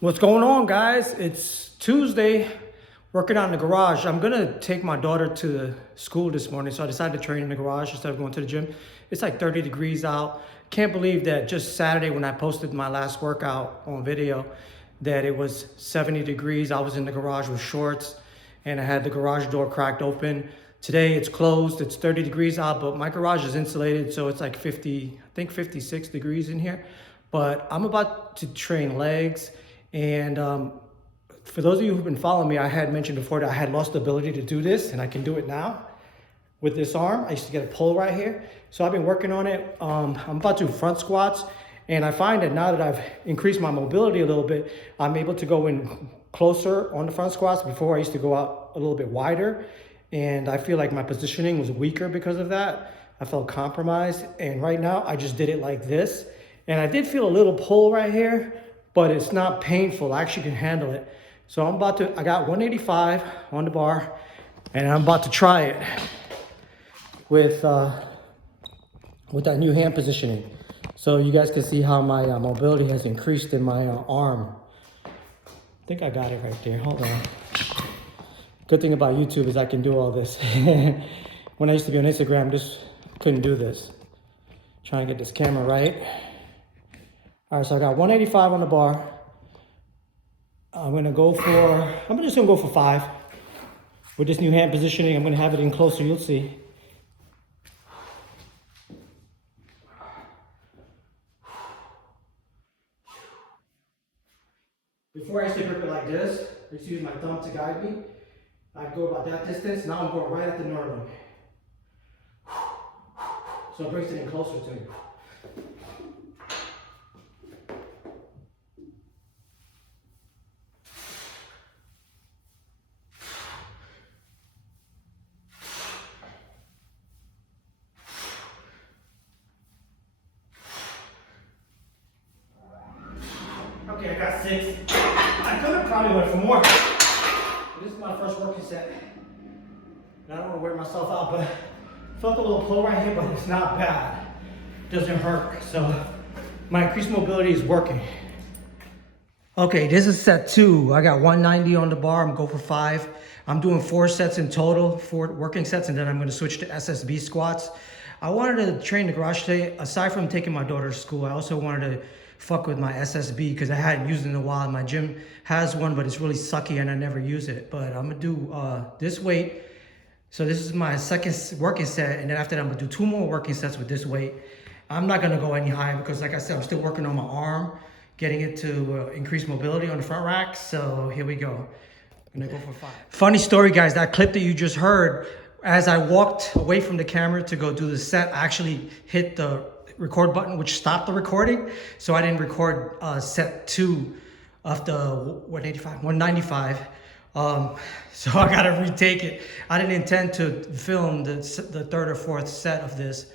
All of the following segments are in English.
What's going on, guys? It's Tuesday, working out in the garage. I'm gonna take my daughter to school this morning, so I decided to train in the garage instead of going to the gym. It's like 30 degrees out. Can't believe that just Saturday when I posted my last workout on video, that it was 70 degrees. I was in the garage with shorts and I had the garage door cracked open. Today it's closed, it's 30 degrees out, but my garage is insulated, so it's like 50, I think 56 degrees in here. But I'm about to train legs. And for those of you who've been following me, I had mentioned before that I had lost the ability to do this, and I can do it now with this arm. I used to get a pull right here. So I've been working on it. I'm about to do front squats, and I find that now that I've increased my mobility a little bit, I'm able to go in closer on the front squats. Before I used to go out a little bit wider, and I feel like my positioning was weaker because of that. I felt compromised, and right now I just did it like this. And I did feel a little pull right here, but it's not painful. I actually can handle it. So I got 185 on the bar, and I'm about to try it with that new hand positioning. So you guys can see how my mobility has increased in my arm. I think I got it right there, hold on. Good thing about YouTube is I can do all this. When I used to be on Instagram, just couldn't do this. Try and get this camera right. All right, so I got 185 on the bar. I'm just gonna go for 5. With this new hand positioning, I'm gonna have it in closer, you'll see. Before I used to grip it like this, I used to use my thumb to guide me. I'd go about that distance, now I'm going right at the knurling. So it brings it in closer to me. Okay, I got 6. I could have probably went for more. This is my first working set. I don't want to wear myself out, but I felt a little pull right here, but it's not bad. It doesn't hurt. So my increased mobility is working. Okay, this is set 2. I got 190 on the bar. I'm going for 5. I'm doing 4 sets in total, 4 working sets, and then I'm going to switch to SSB squats. I wanted to train the garage today. Aside from taking my daughter to school, I also wanted to fuck with my SSB because I hadn't used it in a while. My gym has one, but it's really sucky and I never use it. But I'm going to do this weight. So this is my second working set, and then after that I'm going to do 2 more working sets with this weight. I'm not going to go any higher because, like I said, I'm still working on my arm, getting it to increase mobility on the front rack. So here we go. I'm gonna go for 5. Funny story, guys, that clip that you just heard, as I walked away from the camera to go do the set, I actually hit the record button, which stopped the recording. So I didn't record set 2 of the 195. So I gotta retake it. I didn't intend to film the 3rd or 4th set of this.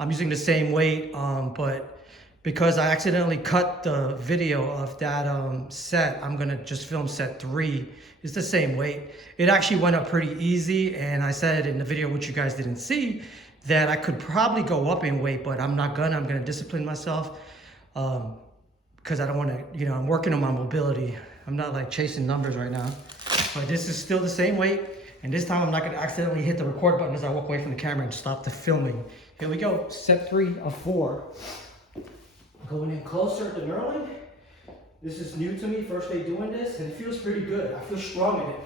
I'm using the same weight, but because I accidentally cut the video of that set, I'm gonna just film set 3. It's the same weight. It actually went up pretty easy, and I said in the video, which you guys didn't see, that I could probably go up in weight, but I'm not gonna. I'm gonna discipline myself because I don't wanna, I'm working on my mobility. I'm not like chasing numbers right now, but this is still the same weight. And this time I'm not gonna accidentally hit the record button as I walk away from the camera and stop the filming. Here we go, set 3 of 4. Going in closer to knurling. This is new to me, first day doing this, and it feels pretty good. I feel strong in it.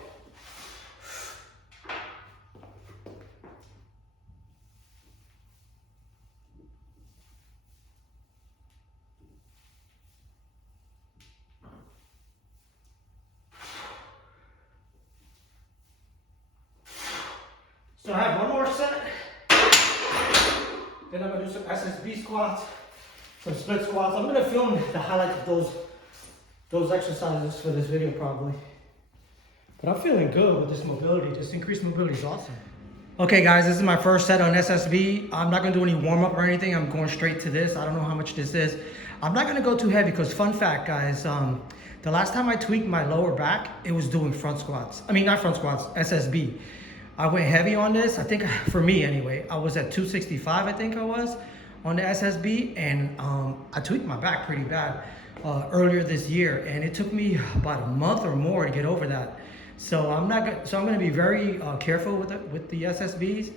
So I have 1 more set. Then I'm gonna do some SSB squats, some split squats. I'm gonna film the highlights of those exercises for this video probably. But I'm feeling good with this mobility. This increased mobility is awesome. Okay guys, this is my first set on SSB. I'm not gonna do any warm up or anything. I'm going straight to this. I don't know how much this is. I'm not gonna go too heavy because fun fact guys, the last time I tweaked my lower back, it was doing front squats. I mean, not front squats, SSB. I went heavy on this. I think for me anyway, I was at 265, I think I was on the SSB, and I tweaked my back pretty bad. earlier this year, and it took me about a month or more to get over that. So I'm going to be very careful with the SSBs.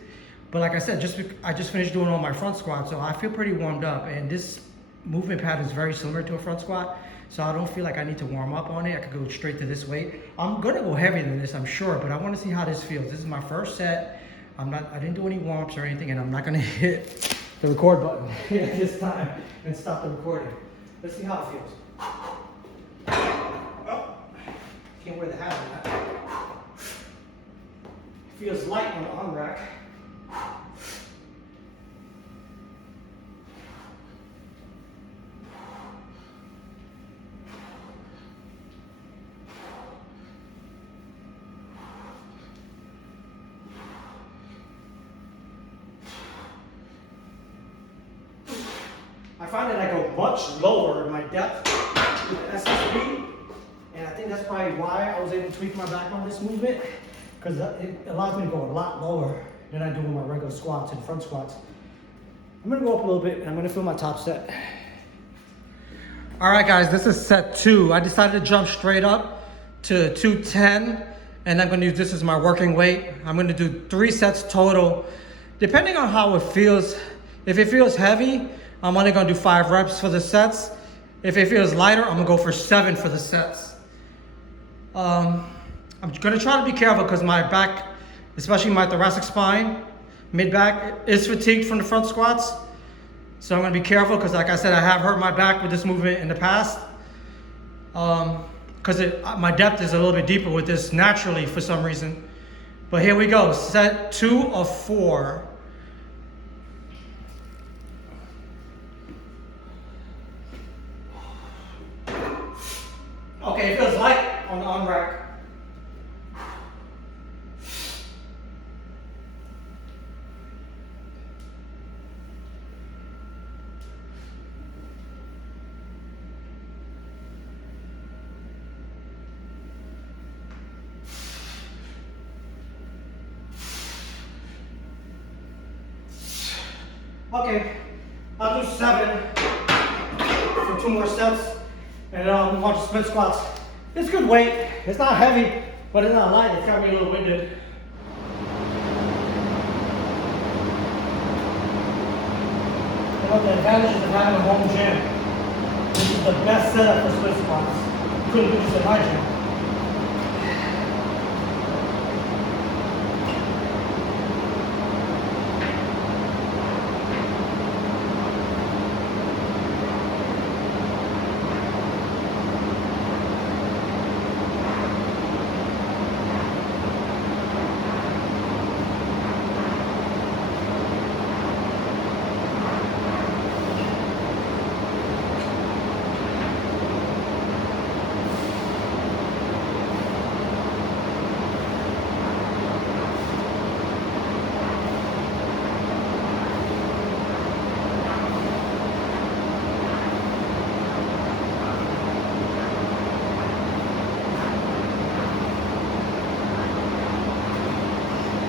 But like I said, I just finished doing all my front squats, so I feel pretty warmed up. And this movement pattern is very similar to a front squat, so I don't feel like I need to warm up on it. I could go straight to this weight. I'm gonna go heavier than this, I'm sure, but I want to see how this feels. This is my first set. I didn't do any warm-ups or anything, and I'm not gonna hit the record button this time and stop the recording. Let's see how it feels. Oh, can't wear the hat on that. It feels light on the arm rack. I find that I go much lower in my depth with the SSB, and I think that's probably why I was able to tweak my back on this movement, because it allows me to go a lot lower than I do with my regular squats and front squats. I'm gonna go up a little bit, and I'm gonna feel my top set. All right, guys, this is set 2. I decided to jump straight up to 210, and I'm gonna use this as my working weight. I'm gonna do 3 sets total, depending on how it feels. If it feels heavy, I'm only gonna do 5 reps for the sets. If it feels lighter, I'm gonna go for 7 for the sets. I'm gonna try to be careful because my back, especially my thoracic spine, mid-back, is fatigued from the front squats. So I'm gonna be careful because, like I said, I have hurt my back with this movement in the past. Because my depth is a little bit deeper with this naturally for some reason. But here we go, set 2 of 4. Okay, it feels light on the arm rack. Okay, I'll do 7 for 2 more sets. And then I'll move on to split squats. It's good weight. It's not heavy, but it's not light. It's got me a little winded. You know, the advantages of having a home gym. This is the best setup for split squats. Couldn't do this at my gym.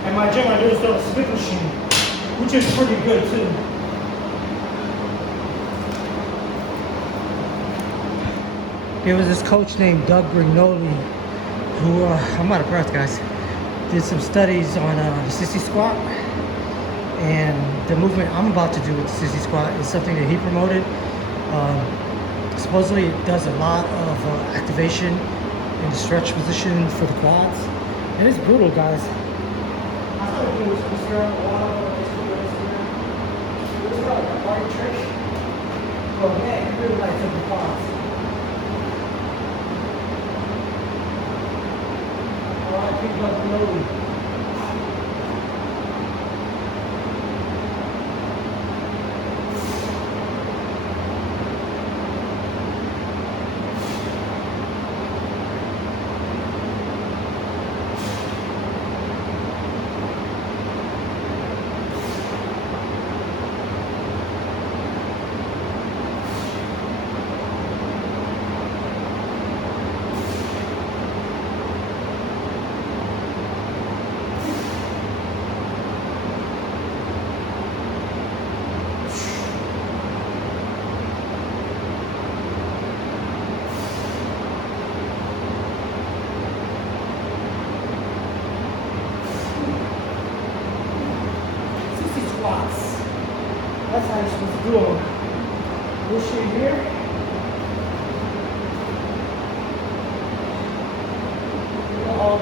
And my gym, I do this on a split machine, which is pretty good too. There was this coach named Doug Brignoli, who, I'm out of breath, guys, did some studies on the sissy squat. And the movement I'm about to do with the sissy squat is something that he promoted. Supposedly it does a lot of activation in the stretch position for the quads. And it's brutal, guys. I started doing this girl a while ago. This is like a party trick. But man, it really lights up the quads. Alright, people like Brignoli.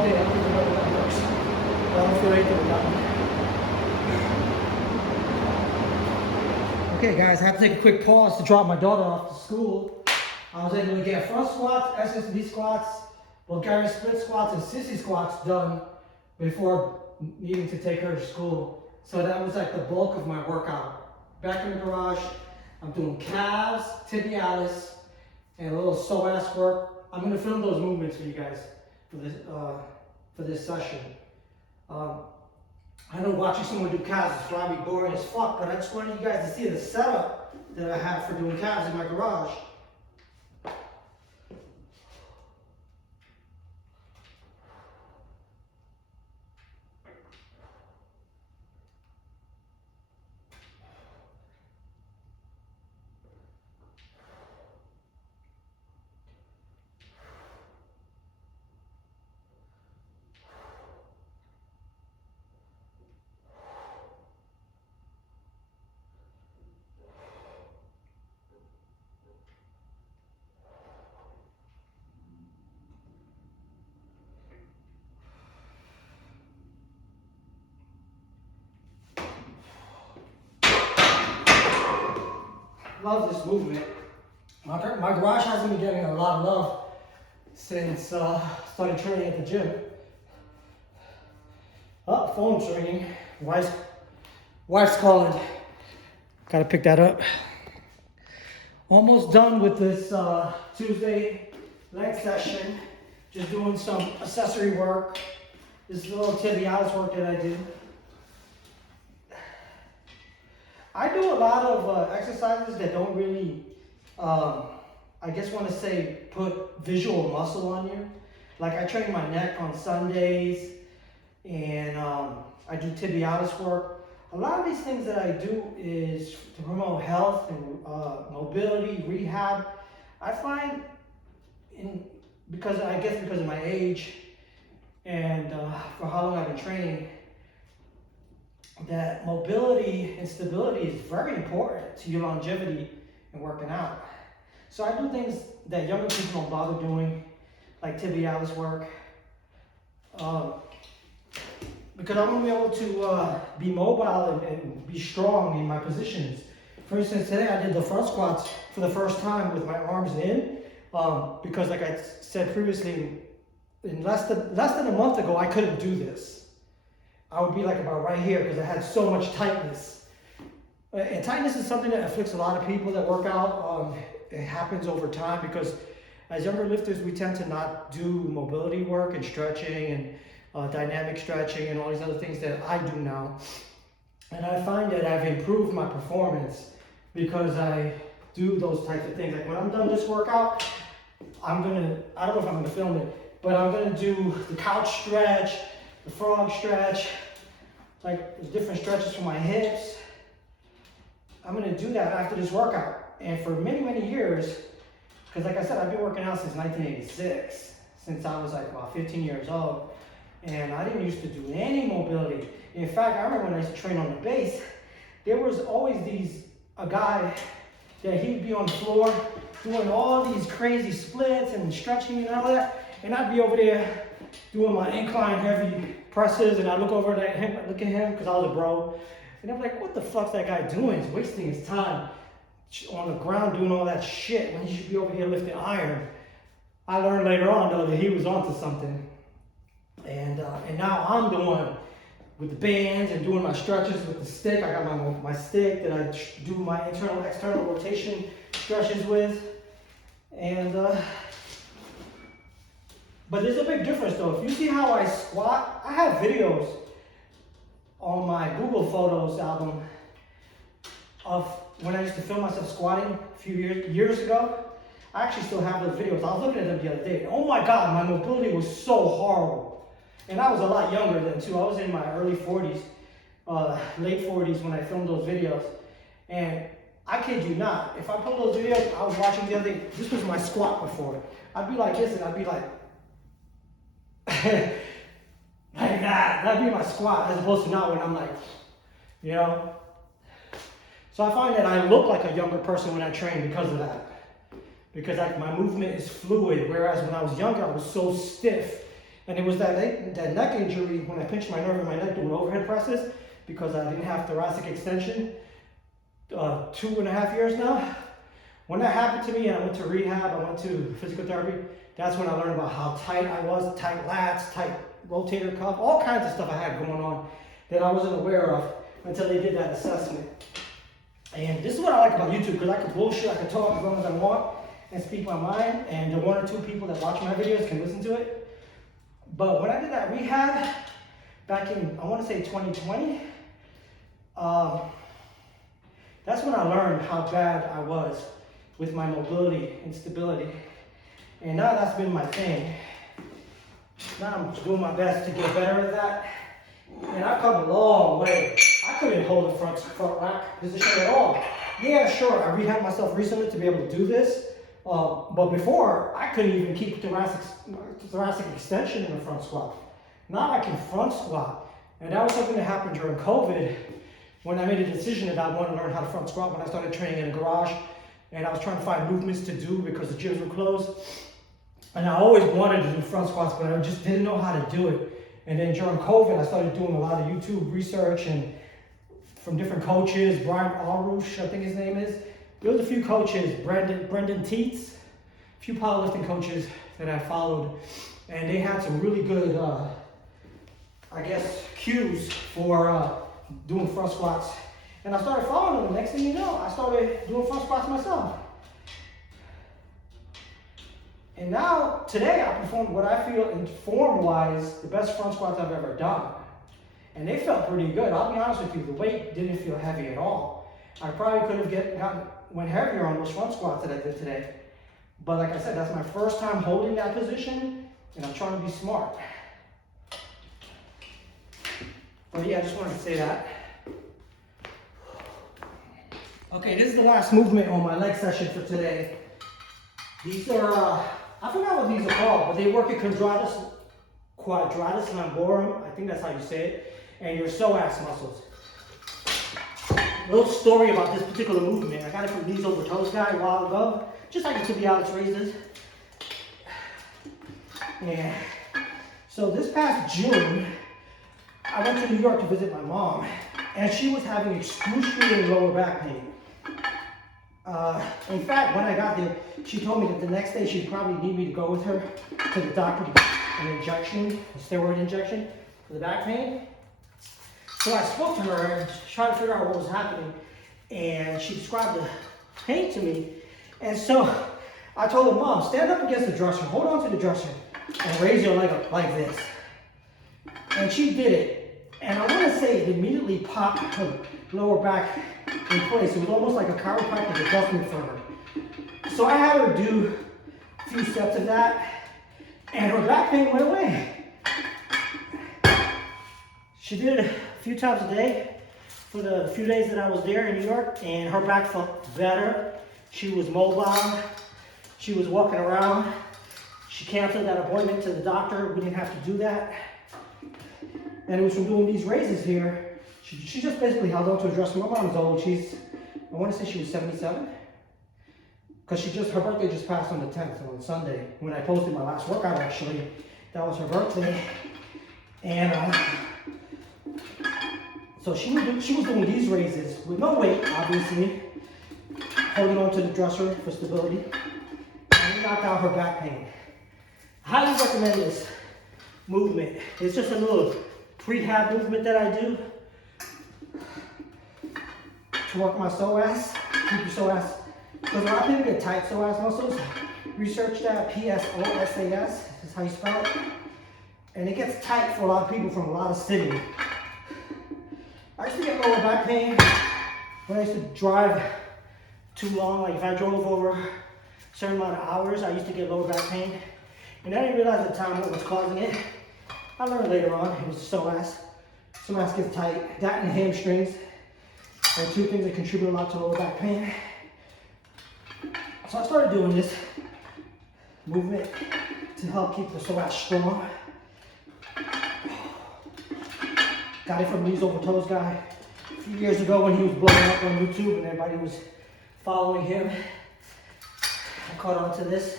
day. I don't even know what that works. But I don't feel anything with that one. Okay, guys, I have to take a quick pause to drop my daughter off to school. I was able to get front squats, SSB squats, Bulgarian split squats, and sissy squats done before needing to take her to school. So that was like the bulk of my workout. Back in the garage, I'm doing calves, tibialis, and a little psoas work. I'm gonna film those movements for you guys for this session. I know watching someone do calves is probably boring as fuck, but I just wanted you guys to see the setup that I have for doing calves in my garage. Love this movement. My garage hasn't been getting a lot of love since started training at the gym. Oh, phone's ringing. Wife's calling. Gotta pick that up. Almost done with this Tuesday leg session. Just doing some accessory work. This little tibialis work that I did. I do a lot of exercises that don't really, I guess want to say, put visual muscle on you. Like I train my neck on Sundays, and I do tibialis work. A lot of these things that I do is to promote health and mobility, rehab. I find, because of my age and for how long I've been training, that mobility and stability is very important to your longevity and working out. So I do things that younger people don't bother doing, like tibialis work, because I want to be able to be mobile and be strong in my positions. For instance, today I did the front squats for the first time with my arms in, because like I said previously, in less than a month ago, I couldn't do this. I would be like about right here because I had so much tightness. And tightness is something that afflicts a lot of people that work out. It happens over time because as younger lifters, we tend to not do mobility work and stretching and dynamic stretching and all these other things that I do now. And I find that I've improved my performance because I do those types of things. Like when I'm done this workout, I don't know if I'm gonna film it, but I'm gonna do the couch stretch, the frog stretch, like there's different stretches for my hips. I'm gonna do that after this workout. And for many, many years, because like I said, I've been working out since 1986, since I was like about 15 years old. And I didn't used to do any mobility. In fact, I remember when I used to train on the base, there was always a guy that he'd be on the floor doing all these crazy splits and stretching and all that. And I'd be over there doing my incline heavy presses, and I look at him because I was a bro, and I'm like, what the fuck's that guy doing? He's wasting his time on the ground doing all that shit when he should be over here lifting iron. I learned later on though that he was onto something, and now I'm the one with the bands and doing my stretches with the stick. I got my stick that I do my internal external rotation stretches with, and but there's a big difference though. If you see how I squat, I have videos on my Google Photos album of when I used to film myself squatting a few years ago. I actually still have those videos. I was looking at them the other day. Oh my God, my mobility was so horrible. And I was a lot younger then too. I was in my early 40s, late 40s when I filmed those videos. And I kid you not, if I pull those videos, I was watching the other day, this was my squat before. I'd be like this and I'd be like, like that. That'd be my squat as opposed to not when I'm like, you know. So I find that I look like a younger person when I train because of that. Because my movement is fluid, whereas when I was younger, I was so stiff And it was that neck injury when I pinched my nerve in my neck doing overhead presses because I didn't have thoracic extension 2.5 years now. When that happened to me and I went to rehab, I went to physical therapy, that's when I learned about how tight I was, tight lats, tight rotator cuff, all kinds of stuff I had going on that I wasn't aware of until they did that assessment. And this is what I like about YouTube, because I can bullshit, I can talk as long as I want and speak my mind, and the 1 or 2 people that watch my videos can listen to it. But when I did that rehab back in, I want to say 2020, that's when I learned how bad I was with my mobility and stability. And now that's been my thing. Now I'm doing my best to get better at that. And I've come a long way. I couldn't hold a front rack position at all. Yeah, sure, I rehabbed myself recently to be able to do this. But before, I couldn't even keep thoracic extension in the front squat. Now I can front squat. And that was something that happened during COVID when I made a decision that I wanted to learn how to front squat when I started training in a garage. And I was trying to find movements to do because the gyms were closed. And I always wanted to do front squats, but I just didn't know how to do it. And then during COVID, I started doing a lot of YouTube research and from different coaches, Brian Arush, I think his name is. There was a few coaches, Brendan Teets, a few powerlifting coaches that I followed. And they had some really good, I guess, cues for doing front squats. And I started following them. Next thing you know, I started doing front squats myself. And now, today, I performed what I feel in form-wise, the best front squats I've ever done. And they felt pretty good. I'll be honest with you, the weight didn't feel heavy at all. I probably could have went heavier on those front squats that I did today. But like I said, that's my first time holding that position, and I'm trying to be smart. But yeah, I just wanted to say that. Okay, this is the last movement on my leg session for today. These are, I forgot what these are called, but they work at quadratus lumborum, I think that's how you say it, and your psoas muscles. A little story about this particular movement. I got it from knees over toes guy a while ago, just like it could be Alex raises. And so this past June, I went to New York to visit my mom, and she was having excruciating lower back pain. In fact, when I got there, she told me that the next day she'd probably need me to go with her to the doctor to get an injection, a steroid injection for the back pain. So I spoke to her and tried to figure out what was happening, and she described the pain to me. And so I told her, Mom, stand up against the dresser, hold on to the dresser, and raise your leg up like this. And she did it. And I want to say it immediately popped her lower back in place. It was almost like a chiropractic adjustment for her. So I had her do a few steps of that, and her back pain went away. She did it a few times a day for the few days that I was there in New York, and her back felt better. She was mobile. She was walking around. She canceled that appointment to the doctor. We didn't have to do that. And it was from doing these raises here. She just basically held on to a dresser. My mom's old. I want to say she was 77. Because her birthday just passed on the 10th, so on Sunday. When I posted my last workout, actually, that was her birthday. And so she was doing these raises with no weight, obviously, holding on to the dresser for stability. And it knocked out her back pain. I highly recommend this movement. It's just a little prehab movement that I do to work my psoas, keep your psoas. Because a lot of people get tight psoas muscles. Research that, PSOSAS is how you spell it. And it gets tight for a lot of people from a lot of sitting. I used to get lower back pain when I used to drive too long. Like if I drove over a certain amount of hours, I used to get lower back pain. And I didn't realize at the time what was causing it. I learned later on, it was psoas. Psoas gets tight. That and hamstrings are two things that contribute a lot to lower back pain. So I started doing this movement to help keep the psoas strong. Got it from Knees Over Toes guy a few years ago when he was blowing up on YouTube and everybody was following him. I caught on to this.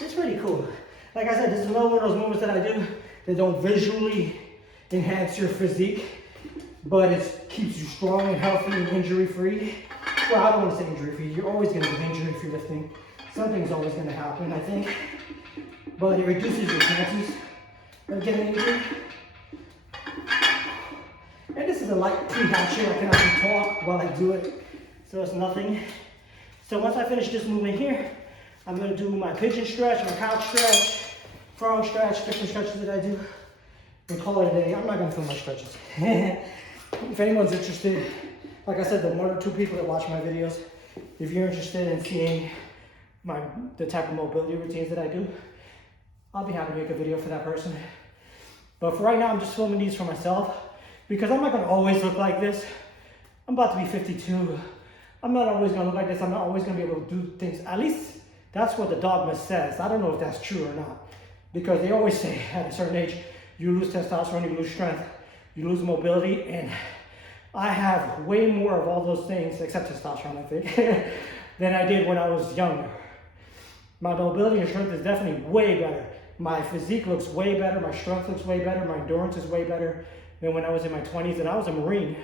It's pretty cool. like I said, this is another one of those movements that I do that don't visually enhance your physique, but it keeps you strong and healthy and injury-free. Well, I don't want to say injury-free. You're always going to be injury-free lifting. Something's always going to happen, I think. But it reduces your chances of getting injured. And this is a light pre-hatchet. I can actually talk while I do it, so it's nothing. So once I finish this movement here, I'm going to do my pigeon stretch, my couch stretch, frog stretch, different stretches that I do, and call it a day. I'm not going to film my stretches. If anyone's interested, like I said, the 1 or 2 people that watch my videos, if you're interested in seeing the type of mobility routines that I do, I'll be happy to make a video for that person. But for right now, I'm just filming these for myself because I'm not going to always look like this. I'm about to be 52. I'm not always going to look like this. I'm not always going to be able to do things. At least that's what the dogma says. I don't know if that's true or not, because they always say at a certain age, you lose testosterone, you lose strength, you lose mobility, and I have way more of all those things, except testosterone, I think, than I did when I was younger. My mobility and strength is definitely way better. My physique looks way better, my strength looks way better, my endurance is way better than when I was in my 20s, and I was a Marine.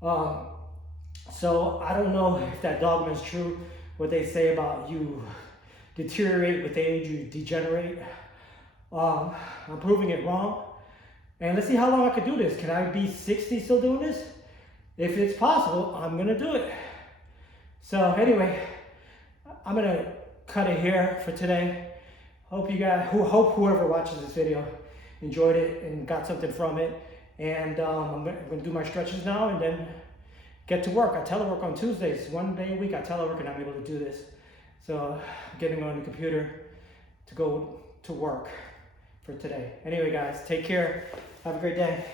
So I don't know if that dogma is true, what they say about you deteriorate with age, you degenerate. I'm proving it wrong. And let's see how long I can do this. Can I be 60 still doing this? If it's possible, I'm gonna do it. So anyway, I'm gonna cut it here for today. Hope whoever watches this video enjoyed it and got something from it. And I'm gonna do my stretches now and then get to work. I telework on Tuesdays, 1 day a week. I telework and I'm able to do this. So I'm getting on the computer to go to work for today. Anyway, guys, take care. Have a great day.